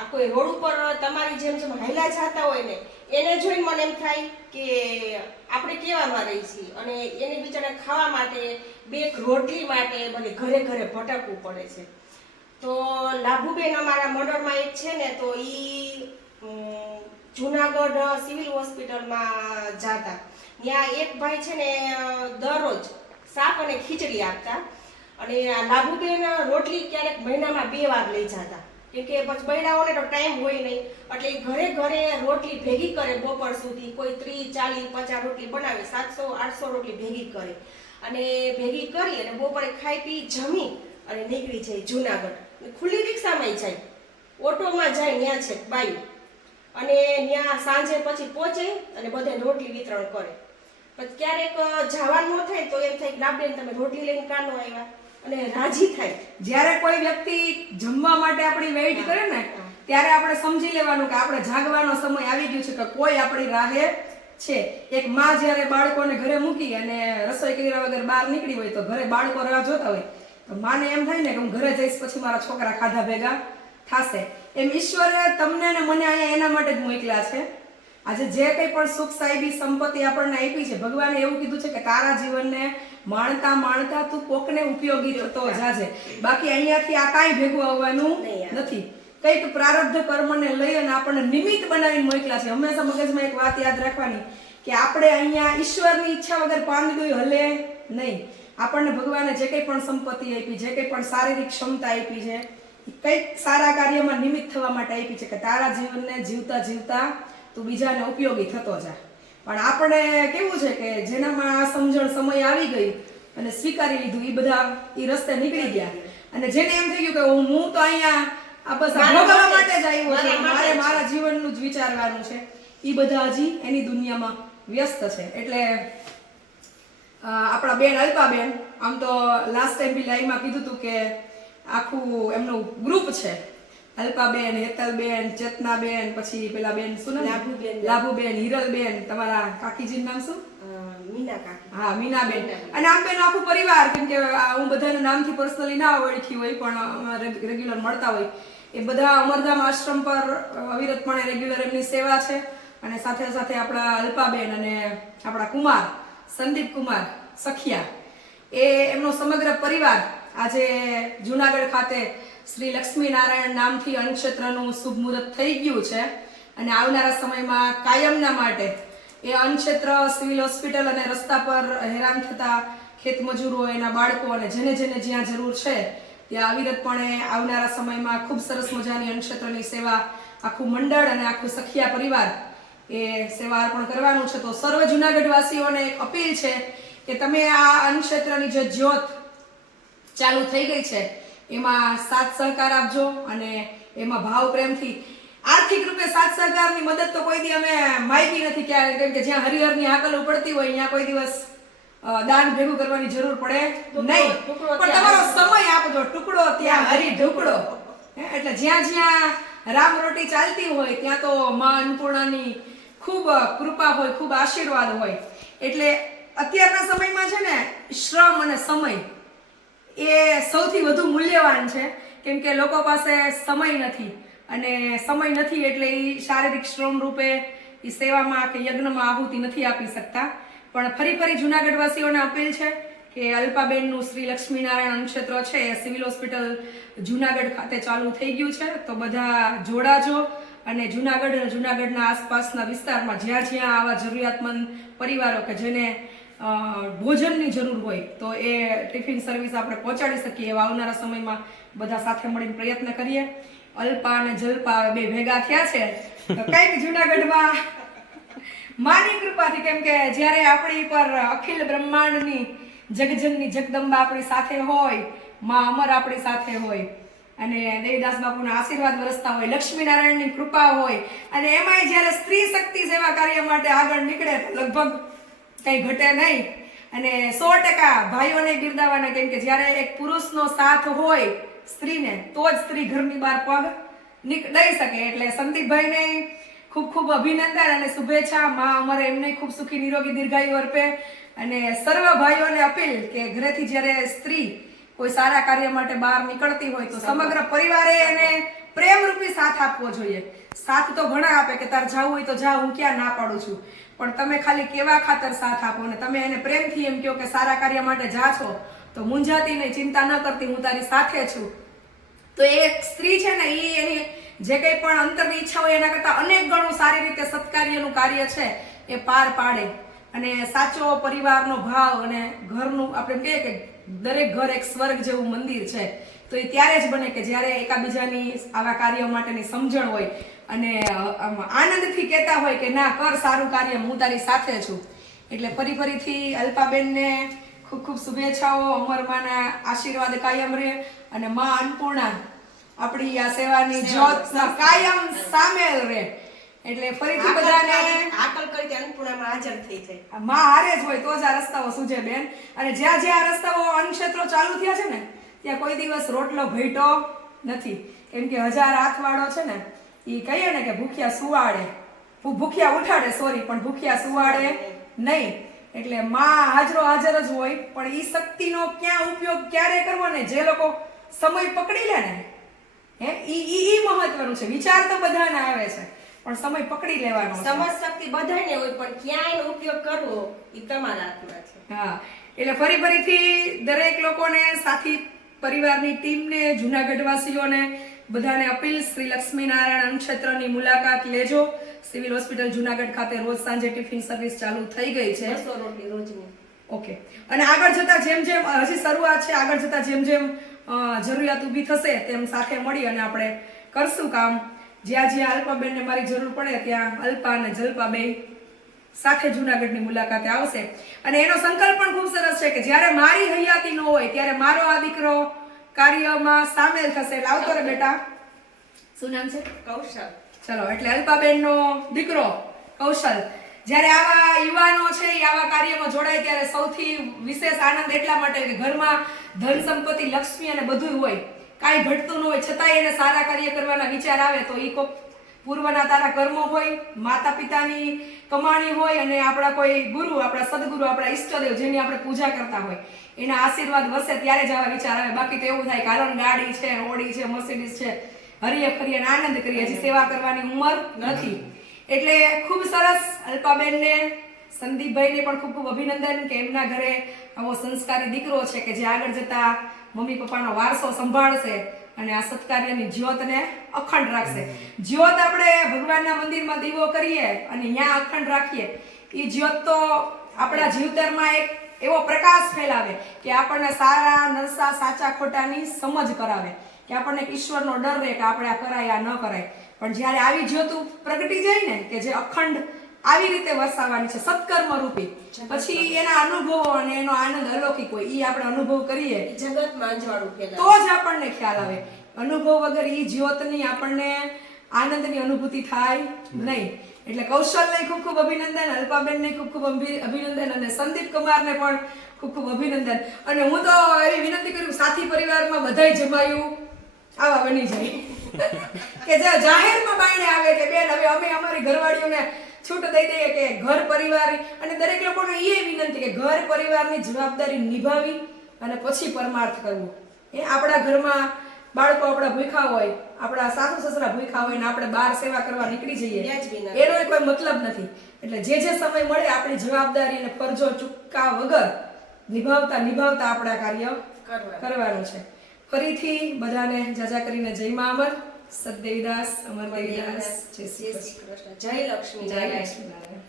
આ કોઈ રોડ ઉપર તમારી જેમ જેમ હાઈલા જતા હોય ને એને જોઈને મને એમ થાય કે આપણે કેવામાં રહી છીએ અને એને બિચારા ખાવા માટે બે રોટલી માટે મને ઘરે ઘરે ભટકવું પડે છે. તો લાભુબેન અમારા મંડળમાં એક છે ને, તો ઈ જુનાગઢ સિવિલ હોસ્પિટલમાં જાતા. ત્યાં એક ભાઈ છે ને દરરોજ શાક અને ખીચડી આપતા, અને આ લાભુબેન રોટલી ક્યારેક મહિનામાં 2 વાર લઈ જતા, કેમ કે પછી બૈરાઓને તો ટાઈમ હોય નહીં, એટલે ઘરે ઘરે રોટલી ભેગી કરે બપોર સુધી. કોઈ 30, 40, 50 રોટલી બનાવે, 700, 800 રોટલી ભેગી કરે, અને ભેગી કરી અને બપોરે ખાઈ પી જમી અને નીકળી જાય જુનાગઢ. ખુલ્લી રિક્ષામાં જાય, ઓટોમાં જાય, ત્યાં છે બાયું, અને ત્યાં સાંજે પછી પહોંચે અને બધે રોટલી વિતરણ કરે. પછી ક્યારેક જવાનું ન થાય તો એમ થાય કે લાભબેન તમે રોટલી લઈને કાં ન આવ્યા, અને રાજી થાય. જ્યારે કોઈ વ્યક્તિ જમવા માટે આપણી વેઇટ કરે ને, ત્યારે આપણે સમજી લેવાનું કે આપણે જાગવાનો સમય આવી ગયો છે, કે કોઈ આપણી રાહે છે. એક માં જ્યારે બાળકોને ઘરે મૂકી અને રસોઈ કર્યા વગર બહાર નીકળી હોય, તો ઘરે બાળકો રાહ જોતા હોય, તો માને એમ થાય ને કે હું ઘરે જઈશ પછી મારા છોકરા ખાધા ભેગા થશે. એમ ઈશ્વરે તમને ને મને અહીંયા એના માટે જ મોકલ્યા છે. આજે જે કંઈ પણ સુખ સાહેબી સંપત્તિ આપણને આપી છે, ભગવાને એવું કીધું છે કે તારા જીવનને માણતા માણતા તું કોકને ઉપયોગી થતો જાજે. બાકી અહીંયાથી આ કાંઈ ભેગું આવવાનું નથી. કંઈક પ્રારબ્ધ કર્મને લઈ અને આપણને નિમિત્ત બનાવીને મોકલ્યા છે. હંમેશા મગજમાં એક વાત યાદ રાખવાની કે આપણે અહીંયા ઈશ્વરની ઈચ્છા વગર પાંદડું હલે નહીં. આપણને ભગવાને જે કંઈ પણ સંપત્તિ આપી, જે કંઈ પણ શારીરિક ક્ષમતા આપી છે, કંઈક સારા કાર્યમાં નિમિત્ત થવા માટે આપી છે, કે તારા જીવનને જીવતા જીવતા તું બીજાને ઉપયોગી થતો જા. પણ આપણે કેવું છે કે જેનામાં આ સમજણ સમય આવી ગઈ અને સ્વીકારી લીધું, એ બધા એ રસ્તે નીકળી ગયા, અને જેને એમ થઈ ગયું કે હું તો અહીંયા આ બસ ભોગવવા માટે જ આવ્યો છું, મારે મારા જીવનનું જ વિચારવાનું છે, એ બધા હજી એની દુનિયામાં વ્યસ્ત છે. એટલે આપણા બેન અલ્પાબેન, આમ તો લાસ્ટ ટાઈમ બી લાઈવમાં કીધું હતું કે આખું એમનું ગ્રુપ છે, અલ્પાબેન, હેતલબેન, ચેતનાબેન, પછી પેલા બેન શું નામ, લાભુબેન, હિરલબેન, તમારા કાકીજીનું નામ શું? મીના કાકી. હા, મીનાબેન. અને આમ બેન આખું પરિવાર, કેમ કે હું બધાના નામથી પર્સનલી ના ઓળખી હોય, પણ રેગ્યુલર મળતા હોય, એ બધા અમરધામ આશ્રમ પર અવિરતપણે રેગ્યુલર એમની સેવા છે. અને સાથે સાથે આપણા અલ્પાબેન અને આપણા કુમાર સંદીપ કુમાર સખિયા, એ એમનો સમગ્ર પરિવાર આજે જુનાગઢ ખાતે શ્રી લક્ષ્મીનારાયણ નામથી અન્નક્ષેત્રનું શુભ મુહૂર્ત થઈ ગયું છે. અને આવનારા સમયમાં કાયમના માટે એ અન્નક્ષેત્ર સિવિલ હોસ્પિટલ અને રસ્તા પર હેરાન થતા ખેતમજૂરો, એના બાળકો અને જેને જેને જ્યાં જરૂર છે ત્યાં અવિરતપણે આવનારા સમયમાં ખૂબ સરસ મજાની અન્નક્ષેત્રની સેવા આખું મંડળ અને આખું સખિયા પરિવાર એ સેવા અર્પણ કરવાનું છે. તો સર્વ જુનાગઢ વાસીઓને એક અપીલ છે કે તમે આ અન્નક્ષેત્રની જે જ્યોત ચાલુ થઈ ગઈ છે એમાં સાથ સહકાર આપજો, અને એમાં ભાવ પ્રેમથી આર્થિક રૂપે સાથ સહકારની મદદ તો કોઈ દી અમે માગી નથી, ક્યારે, કેમ કે જ્યાં હરિહરની હાકલ ઉપડતી હોય ત્યાં કોઈ દિવસ દાન ભેગું કરવાની જરૂર પડે નહીં, પણ તમારો સમય આપજો. ટુકડો ત્યાં હરી ઢુકડો. એટલે જ્યાં જ્યાં રામ રોટી ચાલતી હોય ત્યાં તો માં અન્નપૂર્ણાની ખૂબ કૃપા હોય, ખૂબ આશીર્વાદ હોય. એટલે અત્યારના સમયમાં છે ને, શ્રમ અને સમય એ સૌથી વધુ મૂલ્યવાન છે, કેમ કે લોકો પાસે સમય નથી, અને સમય નથી એટલે એ શારીરિક શ્રમ રૂપે એ સેવામાં કે યજ્ઞમાં આહુતિ નથી આપી શકતા. પણ ફરી ફરી જુનાગઢ વાસીઓને અપીલ છે કે અલ્પાબેનનું શ્રી લક્ષ્મીનારાયણ અન્નક્ષેત્ર છે એ સિવિલ હોસ્પિટલ જુનાગઢ ખાતે ચાલુ થઈ ગયું છે. તો બધા જોડાજો, અને જુનાગઢ અને જુનાગઢના આસપાસના વિસ્તારમાં જ્યાં જ્યાં આવા જરૂરિયાતમંદ પરિવારો કે જેને ભોજનની જરૂર હોય તો એ ટિફિન સર્વિસ આપણે પહોંચાડી શકીએ એવા આવનારા સમયમાં બધા સાથે મળીને પ્રયત્ન કરીએ. અલ્પા અને જલ્પા બે ભેગા થયા છે તો કંઈક જુનાગઢમાં માની કૃપાથી, કેમ કે જ્યારે આપણી પર અખિલ બ્રહ્માંડની જગજનની જગદંબા આપણી સાથે હોય, માં અમર આપણી સાથે હોય, અને દેવદાસ બાપુના આશીર્વાદ વરસતા હોય, લક્ષ્મીનારાયણની કૃપા હોય, અને એમાંય જ્યારે સ્ત્રી શક્તિ સેવા કાર્ય માટે આગળ નીકળે તો લગભગ કંઈ ઘટે નહીં. અને 100% ભાઈઓને બિરદાવાના, કેમ કે જ્યારે એક પુરુષનો સાથ હોય સ્ત્રીને તો જ સ્ત્રી ઘરની બહાર પગ દઈ શકે. એટલે સંદીપભાઈને ખૂબ ખૂબ અભિનંદન અને શુભેચ્છા. માં અમારે એમને ખૂબ સુખી નિરોગી દીર્ઘાયુ અર્પે. અને સર્વ ભાઈઓને અપીલ કે ઘરેથી જ્યારે સ્ત્રી કોઈ સારા કાર્ય માટે બહાર નીકળતી હોય તો સમગ્ર પરિવારે એને પ્રેમરૂપી સાથ આપવો જોઈએ. સાથ તો ઘણા આપે કે તાર જાવું હોય તો જા, હું ક્યાં ના પાડું છું, પણ તમે ખાલી કેવા ખાતર સાથ આપો ને તમે એને પ્રેમથી એમ કહો કે સારા કાર્ય માટે જા છો તો મૂંઝાતી નહીં, ચિંતા ન કરતી, હું તારી સાથે છું. તો એક સ્ત્રી છે ને એ એની જે કંઈ પણ અંતરની ઈચ્છા હોય એના કરતાં અનેક ગણું સારી રીતે સત્કાર્યનું કાર્ય છે એ પાર પાડે. અને સાચો પરિવારનો ભાવ અને ઘરનું આપણે કહીએ કે દરેક ઘર એક સ્વર્ગ જેવું મંદિર છે, તો એ ત્યારે જ બને કે જ્યારે એકાબીજાની આવા કાર્ય માટેની સમજણ હોય અને આનંદથી કહેતા હોય કે ના કર સારું કાર્ય, હું તારી સાથે છું. એટલે ફરીથી અલ્પાબેનને ખૂબ ખૂબ શુભેચ્છાઓ, અમરમાના આશીર્વાદ કાયમ રહે અને માં અન્નપૂર્ણા આપણી આ સેવાની જ્યોત કાયમ સામેલ રહે. એટલે ફરીથી બધાને આકલ કરી તે અન્નપૂર્ણામાં હાજર થઈ જાય. માં હારે જ હોય તો જ આ રસ્તાઓ સૂજે બેન. અને જ્યાં જ્યાં આ રસ્તાઓ અન્નક્ષેત્રો ચાલુ થયા છે ને ત્યાં કોઈ દિવસ રોટલો ભેટો નથી, કેમ કે 1000 હાથવાળો છે ને એ કહીએ ને કે ભૂખ્યા સુવાડે, ભૂખ્યા ઉઠાડે સોરી, પણ ભૂખ્યા સુવાડે નહીં. એટલે માં હાજરો હાજર જ હોય, પણ એ શક્તિનો ક્યાં ઉપયોગ ક્યારે કરવો ને જે લોકો સમય પકડી લે ને ઈ મહત્વનું છે. વિચાર તો બધાને આવે છે પણ સમય પકડી લેવાનો. સમજ શક્તિ બધાને હોય પણ ક્યાં એનો ઉપયોગ કરવો એ તમારા હાથમાં છે. હા, એટલે ફરીથી દરેક લોકોને, સાથી પરિવારની ટીમને, જૂનાગઢ વાસીઓને બધાને અપીલ, શ્રી લક્ષ્મીનારાયણ અન્નક્ષેત્રની મુલાકાત લેજો. સિવિલ હોસ્પિટલ જૂનાગઢ ખાતે રોજ સાંજે ટિફિન સર્વિસ ચાલુ થઈ ગઈ છે. 200 રોટલી રોજની. ઓકે. અને આગળ જતા જેમ જેમ હજી શરૂઆત છે, આગળ જતા જેમ જેમ જરૂરિયાત ઊભી થશે તેમ સાથે મળી અને આપણે કરશું કામ. જ્યાં જ્યાં અલ્પાબેનને મારી જરૂર પડે ત્યાં અલ્પા અને જલ્પા બે સાથે જૂનાગઢની મુલાકાતે આવશે. અને એનો સંકલ્પ પણ ખૂબ સરસ છે કે જ્યારે મારી હયાતી ન હોય ત્યારે મારો આ દીકરો કાર્યમાં સામેલ થશે. એટલે આવતો રે બેટા. શું નામ છે? કૌશલ. ચલો, એટલે અલ્પાબેનનો દીકરો કૌશલ જ્યારે આવા યુવાનો છે એ આવા કાર્યમાં જોડાય ત્યારે સૌથી વિશેષ આનંદ એટલા માટે કે ઘરમાં ધન સંપત્તિ, લક્ષ્મી અને બધું હોય, કાંઈ ઘટતું ન હોય છતાંય એને સારા કાર્ય કરવાના વિચાર આવે તો એ કોક પૂર્વના તારા કર્મો હોય, માતા પિતાની કમાણી હોય અને આપણા કોઈ ગુરુ, આપણા સદગુરુ, આપણા ઈષ્ટદેવ જેની આપણે પૂજા કરતા હોય એના આશીર્વાદ વસે ત્યારે જ આવા વિચાર આવે. બાકી તો એવું થાય કે હાલો ગાડી છે, ઓડી છે, મર્સિડીઝ છે, હરીએ ફરીએ આનંદ કરીએ, હજી સેવા કરવાની ઉંમર નથી. એટલે ખૂબ સરસ. અલ્પાબેનને, સંદીપભાઈને પણ ખૂબ ખૂબ અભિનંદન કે એમના ઘરે આવો સંસ્કારી દીકરો છે કે જે આગળ જતા મમ્મી પપ્પાનો વારસો સંભાળશે અને આ સત્કાર્યની જ્યોતને અખંડ રાખશે. જ્યોત આપણે ભગવાનના મંદિરમાં દીવો કરીએ અને ત્યાં અખંડ રાખીએ, એ જ્યોત તો આપણા જીવતરમાં એક એવો પ્રકાશ ફેલાવે કે આપણને સારા નરસા, સાચા ખોટાની સમજ કરાવે, કે આપણને ઈશ્વરનો ડર રહે કે આપણે આ કરાય આ ન કરાય. પણ જ્યારે આવી જ્યોત પ્રગટી જાય ને કે જે અખંડ આવી રીતે વરસાવવાની છે સત્કર્મ રૂપી, પછી એના અનુભવો અને એનો આનંદ અલૌકિક હોય. ઈ આપણે અનુભવ કરીએ જગતમાં અજવાળું ફેલાય તો જ આપણને ખ્યાલ આવે. અનુભવ વગર ઈ જ્યોતની આપણને આનંદની અનુભૂતિ થાય નહીં. એટલે કૌશલને ખૂબ ખૂબ અભિનંદન, અલ્પાબેનને ખૂબ ખૂબ અભિનંદન અને સંદીપ કુમારને પણ ખૂબ ખૂબ અભિનંદન. અને હું તો એવી વિનંતી કરું સાથી પરિવારમાં બધાય જમાયું આવા બની જાય કે જે જાહેરમાં બાયણે આવે કે બેન હવે અમે અમારી ઘરવાળીઓને છૂટ દઈ દઈએ કે ઘર પરિવાર, અને દરેક લોકોને એ વિનંતી કે ઘર પરિવારની જવાબદારી નિભાવી અને પછી પરમાર્થ કરવું. એ આપણા ઘરમાં બાળકો આપણા ભૂખા હોય, આપણા સાસુ સસરા ભૂખા હોય ને આપણે બહાર સેવા કરવા નીકળી જઈએ એનો કોઈ મતલબ નથી. એટલે જે સમય મળે આપણી જવાબદારી અને ફરજો ચૂકવા વગર નિભાવતા આપણા કાર્ય કરવાનું છે. ફરીથી બધાને જાજા કરીને જય મા અમર, સદદેવીદાસ, અમરદેવીદાસ, જય શ્રી કૃષ્ણ, જય લક્ષ્મી, જય લક્ષ્મી નારાયણ.